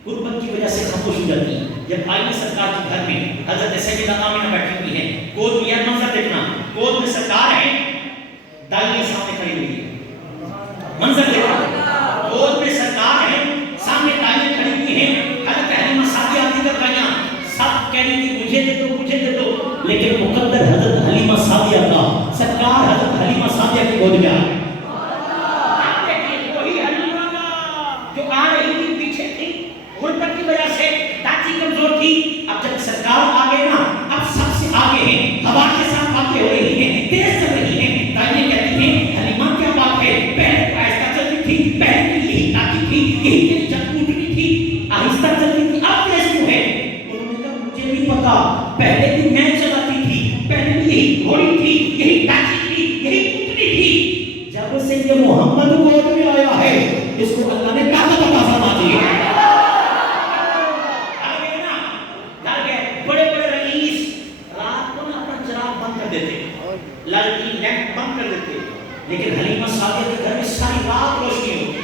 غربت کی وجہ سے خاموش ہو جاتی. جب آئی سرکار کے گھر میں حضرت سیدہ آمنہ بیٹھی ہوئی ہے, گود میں, یہ منظر دیکھنا, گود میں سرکار ہے, دائیں سامنے کھڑی ہوئی ہے, منظر دیکھنا, گود میں سرکار ہے, سامنے دائیں کھڑی ہوئی ہے, حضرت حلیمہ ساتھی آتی کر گائیاں, سب کہہ رہی تھی مجھے دے دو, مجھے دے دو, لیکن مقدر حضرت حلیمہ سعدیہ کا, سرکار حضرت حلیمہ سعدیہ کی گود میں آ گئے. وہی حلیمہ جو آ رہی تھی پیچھے تھی, غربت کی وجہ سے چاچی کمزور تھی, اب جب سرکار آگے نا, اب سب سے آگے ہیں, ہوا کے ساتھ باتیں ہو رہی ہیں, تیز چل رہی ہیں, دائیں کہتی ہیں حلیمہ کیا بات ہے, پہلے آہستہ چلتی تھی, پہلے کی یہی طاقت تھی, یہی تیری جب ٹوٹنی تھی, آہستہ چلتی تھی, اب تیز کیوں ہے؟ انہوں نے کہا مجھے نہیں پتا, پہلے بھی میں چلاتی تھی, پہلے بھی یہی گھوڑی تھی, یہی طاقت تھی, یہی ٹوٹنی تھی, جب سے یہ محمد گود میں آیا ہے, اس کو اللہ نے طاقت عطا فرما دی ہے. بڑے بڑے رئیس رات کو اپنا چراغ بند کر دیتے, لڑکی لیمپ بند کر دیتے, لیکن حلیمہ سعدیہ کے گھر میں ساری رات روشنی ہوتی.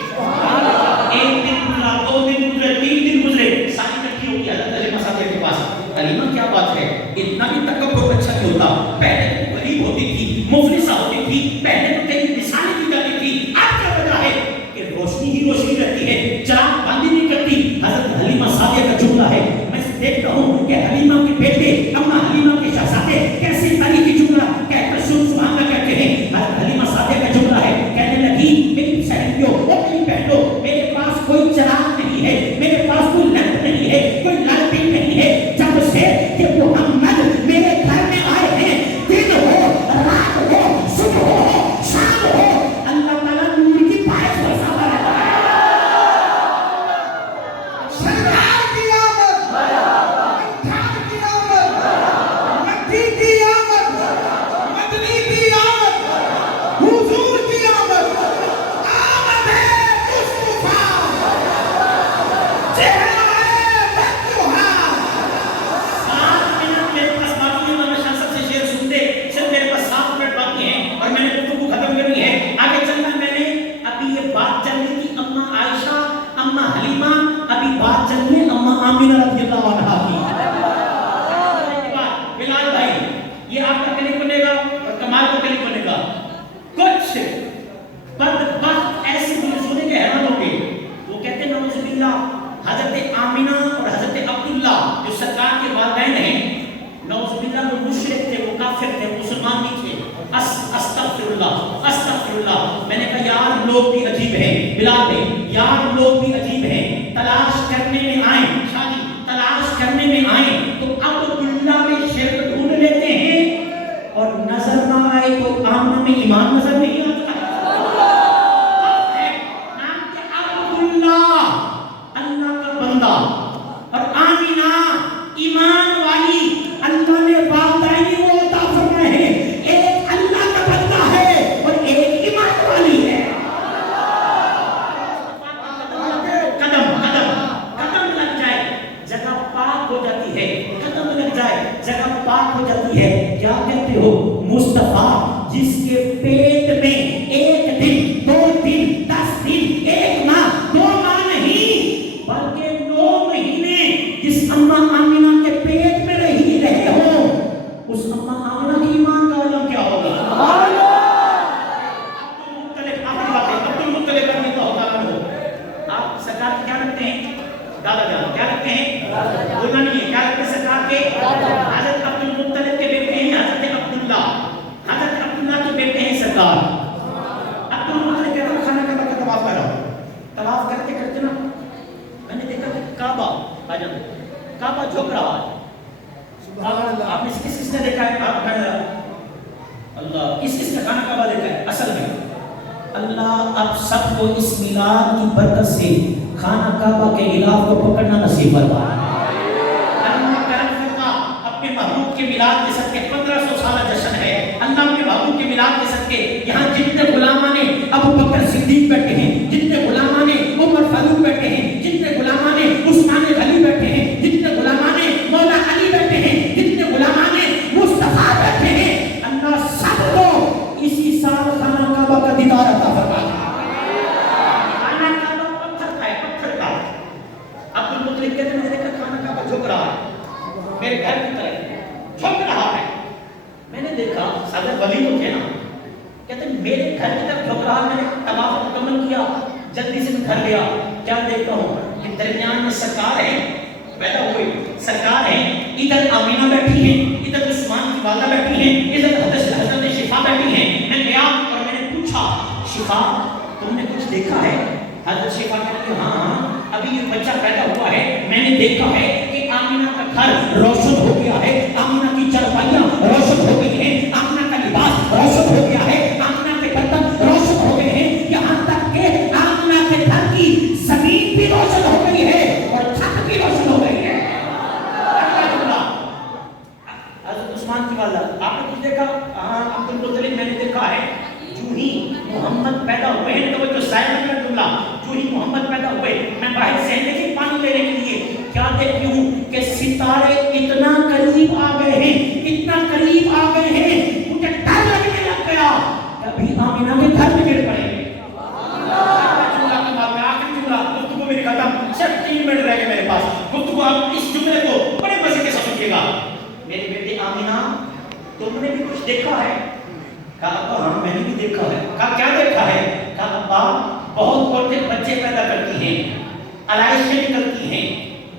ایک دن گزرا, 2 دن گزرے, 3 دن گزرے, ساری اکٹھی ہوگی حضرت حلیمہ سعدیہ کے پاس. حلیمہ کیا بات ہے, اتنا بھی تکبر اچھا نہیں ہوتا, پہلے تو غریب ہوتی تھی, مفلسہ ہوتی تھی, پہلے تو تیری مثالیں دی جاتی تھی, اب کیا وجہ ہے کہ روشنی ہی روشنی رہتی ہے, چراغ بند ہی نہیں کرتی. حضرت حلیمہ سعدیہ کا جملہ ہے, میں دیکھتا ہوں کہ حلیمہ کے بیٹے اما حلیمہ کے شہزادے کیسے تاریخی جملہ کہہ کر سبحان اللہ کہتے ہیں. حضرت حلیمہ سعدیہ کا جملہ ہے, کہنے لگی میری سہیلیوں اور میری بہنوں, میرے پاس کوئی چراغ نہیں ہے, میرے پاس کوئی لیمپ نہیں ہے, کوئی لالٹین نہیں ہے, جب سے کہ محمد میرے گھر میں آئے ہیں, دن ہو, رات ہو, صبح ہو, شام ہو, اللہ تعالیٰ نور کی بارش برسا رہا ہے. سرکار کی آمد, انسان کی آمد, مکی کی آمد, مدنی کی آمد, حضور کی آمد, آمد ہے مصطفیٰ, چہرہ ہے بددعا. 7 منٹ میرے پاس باقی ہے, میں شاہ سے شعر سنتے, صرف میرے پاس 7 منٹ باقی ہیں اور میں نے گفتگو ختم کرنی ہے, آگے چلنا. میں نے ابھی یہ بات چل رہی تھی اما عائشہ, اما حلیمہ, ابھی بات چل رہی ہے اما آمنہ رضی اللہ عنہا کی. بلال بھائی, یہ آپ کا کلک بنے گا اور کمال کا کلک بنے گا. کچھ بدبخت ایسے مجھے سونے کے حیران ہو گئے, وہ کہتے ہیں نعوذ باللہ حضرت آمنہ اور حضرت عبداللہ جو سرکار کے والدین ہیں, نعوذ باللہ وہ مشرک تھے, وہ کافر تھے, مسلمان نہیں تھے. استغفر اللہ, استغفر اللہ. میں نے کہا یار لوگ بھی عجیب ہیں, بلال بھائی یار لوگ بھی عجیب ہیں, تلاش کرنے میں آئیں, شادی تلاش کرنے میں آئیں تو عبداللہ میں شرک ڈھونڈ لیتے ہیں, اور نظر نہ آئے تو آمنہ میں ایمان نظر نہیں آتا. نام کے عبداللہ اللہ کا بندہ اور آمنہ ایمان والی, اللہ نے والدین وہ عطا فرمائے ہیں, ایک اللہ کا بندہ ہے اور ایک ایمان والی ہے. قدم قدم قدم لگ جائے جگہ پاک ہو جاتی ہے, قدم لگ جائے جگہ پاک ہو جاتی ہے. کیا کہتے ہو مصطفیٰ جس کے پیٹ میں 1 دن 2 دن 10 دن 1 ماہ 2 ماہ نہیں بلکہ 9 مہینے جس اما آمنہ کے پیٹ میں رہے ہو, اس اما آمنہ کی ایمان کا عالم کیا ہوگا. عبد المطلب رضی اللہ عنہ ہو, آپ سرکار کیا رکھتے ہیں, دادا جان کیا رکھتے ہیں, بولنا نہیں ہے, کیا رکھتے ہیں سرکار کے, حضرت عبد المطلب کے بیٹے ہیں حضرت عبداللہ, حضرت عبداللہ کے بیٹے ہیں سرکار. عبد المطلب کہتا ہے خانہ کعبہ کا طواف کر رہا ہوں, طواف کرتے کرتے نا میں نے دیکھا کہ کعبہ کعبہ جھک رہا ہے. آپ نے کس نے دیکھا ہے, آپ اللہ کس نے خانہ کعبہ دیکھا ہے. اصل میں اللہ اب سب کو اس میلاد کی برکت سے خانہ کعبہ کے غلاف کو پکڑنا نصیب فرمائے. اللہ کرم فرما, اپنے محبوب کے میلاد کے صدقے 1500 سالہ جشن ہے. اللہ اپنے محبوب کے میلاد کے صدقے یہاں جتنے غلامان نے ابو بکر صدیق بیٹھے ہیں, جتنے غلامان نے عمر فاروق بیٹھے ہیں, جتنے غلامان نے عثمان غنی بیٹھے ہیں, جتنے غلامان نے مولا علی بیٹھے ہیں, جتنے غلامان نے مصطفیٰ بیٹھے ہیں, اللہ سب کو اسی سال خانہ کعبہ کا دیدار عطا فرمائے. میرے گھر کی طرف جھک رہا، میں نے طواف مکمل کیا، جلدی سے میں گھر گیا، کیا دیکھتا ہوں کہ درمیان میں سرکار ہے، پیدا ہوئے سرکار ہے، ادھر آمینہ بیٹھی ہے، ادھر عثمان کی والدہ بیٹھی ہیں، ادھر حضرت شفا بیٹھی ہیں۔ میں گیا اور میں نے پوچھا شفا تم نے کچھ دیکھا ہے؟ حضرت شفا کہتی ہے ہاں ابھی یہ بچہ پیدا ہوا ہے، میں نے دیکھا ہے کہ آمینہ کا گھر روشن ہو گیا ہے، آمینہ کی چارپائیاں روشن ہو گئی ہیں، آمینہ کا لباس روشن ہو گیا ہے، آمینہ کے برتن روشن ہو گئے ہیں، یہاں تک کہ آمینہ کے گھر کی زمین بھی روشن ہو گئی ہے اور چھت بھی روشن ہو گئی ہے۔ حضرت عثمان کی والدہ آپ نے کچھ دیکھا؟ ہاں عبد المطلب میں نے دیکھا ہے، جو ہی محمد پیدا ہوئے ہیں، توجہ صاحب کا جملہ، جو ہی محمد پیدا ہوئے میں باہر سے دیکھی پانی لینے کے لیے کیا دیکھتی ہوں کہ ستارے اتنا قریب آ گئے ہیں، اتنا قریب آ گئے ہیں، مجھے ڈر لگنے لگ گیا کبھی آمینہ کے گھر میں گر پڑیں گے۔ آخری جملہ گفتگو میری ختم، صرف 3 منٹ رہ گئے میرے پاس گفتگو، آپ اس جملے کو بڑے مزے کے ساتھ سمجھیے گا۔ میری بیٹی آمینہ تم نے بھی کچھ دیکھا ہے؟ کہا ابا ہاں میں نے بھی دیکھا ہے۔ کہا کیا دیکھا ہے؟ کہا ابا بہت عورتیں بچے پیدا کرتی ہیں، علائشیں نکلتی ہیں،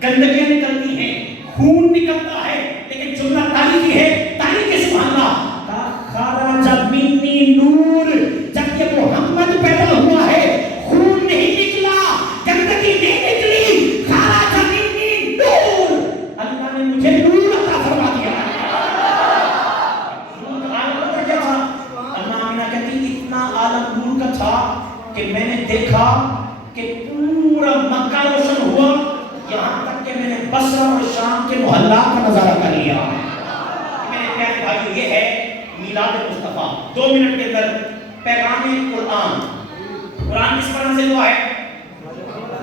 گندگیاں نکلتی ہیں، خون نکلتا ہے، لیکن جملہ تاریخی ہے، تاریخی سبحان اللہ۔ کہا خرج منی نور، جب یہ محمد پیدا ہوا ہے خون نہیں نکلا، گندگی نہیں نکلی، خرج منی نور، اللہ نے مجھے نور عطا فرما دیا۔ عالم نور کا تھا کہ میں نے دیکھا کہ پورا مکہ روشن ہوا، یہاں تک کہ میں نے بصرہ اور شام کے محلات کا نظارہ کر لیا۔ میرے پیارے بھائیو یہ ہے میلاد مصطفیٰ۔ 2 منٹ کے اندر پیغام قرآن، قرآن کس پر نازل ہوا ہے؟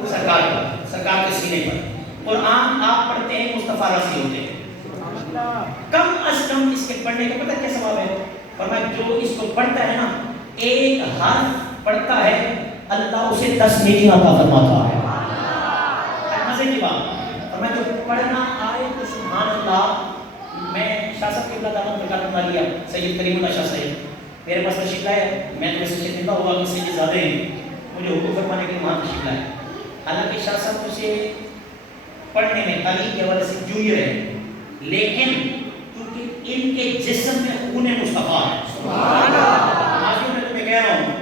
سرکار کے سینے پر۔ قرآن آپ پڑھتے ہیں مصطفیٰ رسی ہوتے ہیں، کم از کم اس کے پڑھنے کا پتہ کیا ثواب ہے؟ فرمایا جو اس کو پڑھتا ہے نا، ایک حرف پڑھتا ہے اللہ اسے 10 نیکی عطا فرماتا ہے۔ مزے کی بات، اور میں جو پڑھنا آئے تو سبحان اللہ۔ میں شاہ صاحب کی اللہ تعالیٰ نے لیا سید کریم اللہ شاہ صاحب میرے پاس تشریف لائے، میں تو ویسے شرمندہ ہوا کہ سید زیادہ ہیں، مجھے حکم فرمانے کے لیے وہاں تشریف لائے۔ حالانکہ شاہ صاحب مجھے پڑھنے میں تعلیم کے حوالے سے جونیئر ہے، لیکن کیونکہ ان کے جسم میں خون مصطفیٰ ہے، سبحان اللہ۔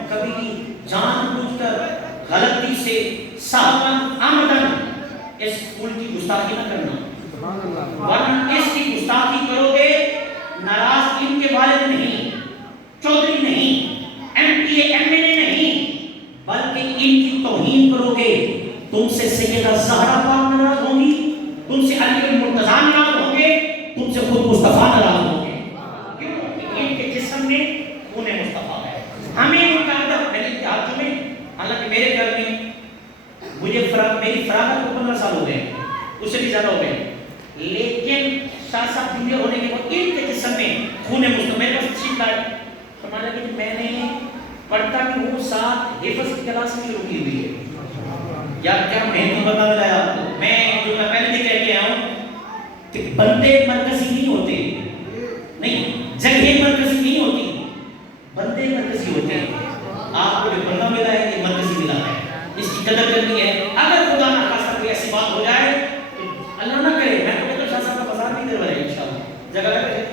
کبھی جان بوجھ کر غلطی سے صاحباً آمدن اس پھول کی گستاخی نہ کرنا، ورنہ اس کی گستاخی کرو گے ناراض ان کے والد نہیں، چودھری نہیں، M P A M L A نہیں، بلکہ ان کی توہین کرو گے، تم سے سیدہ زہرا پاک ناراض ہوں گی، تم سے علی المرتضیٰ ناراض ہوں گے، تم سے خود مصطفیٰ ناراض ہوں گے، کیوں؟ ان کے جسم میں خون مصطفیٰ ہے۔ ہمیں ان کا ادب میرے اتحاد میں، حالانکہ میرے گھر میں مجھے میری فراغت کو 15 سال ہو گئے، اس سے بھی زیادہ ہو گئے، لیکن شاہ صاحب جونیئر ہونے کے بعد ان کے جسم میں خون مصطفیٰ میرے پاس تشریف لائے، فرمایا کہ میں نے پڑھتا بھی ہوں، ساتھ حفظ کی کلاس بھی شروع کی ہوئی ہے۔ یار کیا محنت بتا دلایا آپ کو، میں جو میں پہلے بھی کہہ کے آیا ہوں کہ بندے مرکزی نہیں ہوتے، نہیں جگہ مرکزی نہیں ہوتی، بندے مرکزی ہوتے ہیں۔ آپ کو جو بندہ ملا ہے یہ مرکزی ملا ہے، اس کی قدر کرنی ہے۔ اگر خدا نہ خاصہ کوئی ایسی بات ہو جائے تو اللہ نہ کرے، میں تو کہتا ہوں شاہ صاحب کا بازار نہیں دلوا رہے انشاءاللہ، جگہ لگے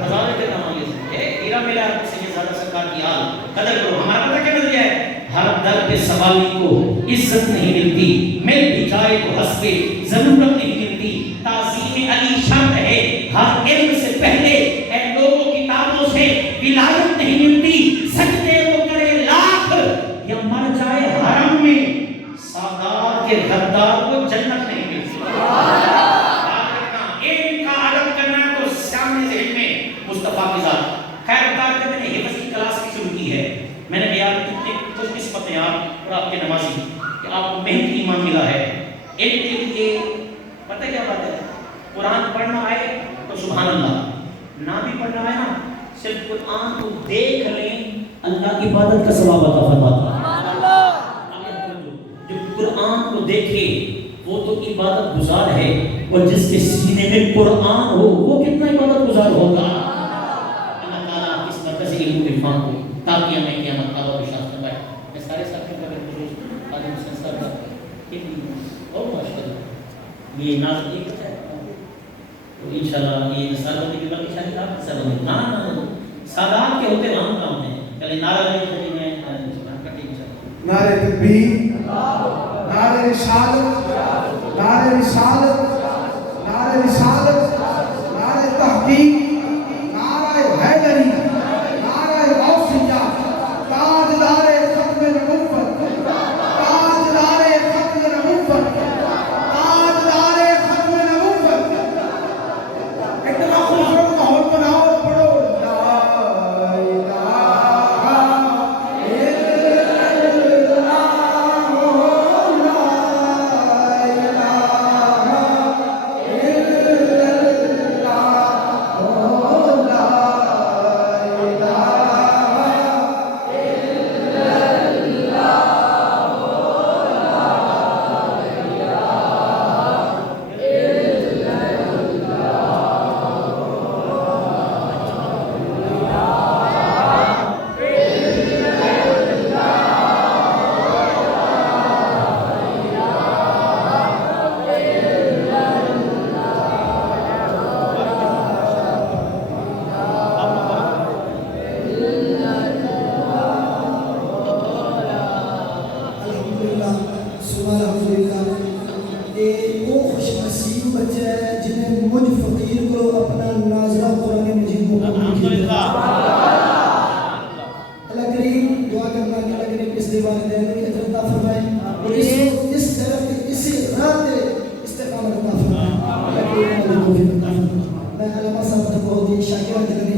بازار میں کرنا ہوں، یہ ہیرا ملا ہے، سے یہ زیادہ سرکار کی حال قدر کرو۔ ہمارا پتہ کیا نظریہ ہے؟ ہر در پہ سوالی کو عزت نہیں ملتی، مل بھی جائے تو حسب ضرورت نہیں ملتی، تعظیم علی شرط ہے ہر علم سے پہلے، اے لوگوں کتابوں سے ولایت نہیں ملتی، سجدے وہ کرے لاکھ یا مر جائے حرم میں، سادات کے غدار کو جنت نہیں ملتی۔ علم کا ادب کرنا تو سامنے ذہن میں مصطفیٰ کی ذات۔ خیر بتا کہ میں نے حفظ کی کلاس بھی شروع کی ہے، میں نے بیان کتنے خوش قسمت ہیں آپ اور آپ کے نمازی کہ آپ کو محنت ایمان ملا ہے۔ علم کے لیے پتہ کیا بات ہے، قرآن پڑھنا آئے تو سبحان اللہ، نہ بھی پڑھنا آئے نا، صرف قرآن کو دیکھ لیں اللہ عبادت کا ثواب عطا فرماتا ہے۔ جو قرآن کو دیکھے وہ تو عبادت گزار ہے، اور جس کے سینے میں قرآن ہو وہ کتنا عبادت گزار ہوگا۔ اللہ تعالیٰ اس مرکزی علم و عرفان کو تاکہ ہمیں قیامت کا وقت شاف نہ پائے. میں سارے ساتھیوں کا خصوص خادم حسین صاحب کا اور ماشاءاللہ یہ ناز نہیں کرتا ہے. تو انشاءاللہ یہ نثار بندی کی باقی شاید آپ نثار بندی نا سادات کے ہوتے ہم کام ہیں. پہلے نعرہ لگے میں کٹی انشاءاللہ. نعرہ تکبیر، نعرہ رسالت، نعرہ رسالت، نعرہ رسالت، نعرہ تحقیق، نعرہ حیدری، نعرہ غوثیہ، تاجدار ختم نبوت، تاجدار ختم نبوت، تاجدار ختم نبوت. اتنا خوبصورت ماحول بناؤ، پڑھو لا الہ میں علامہ صاحب کو بہت ہی شاکر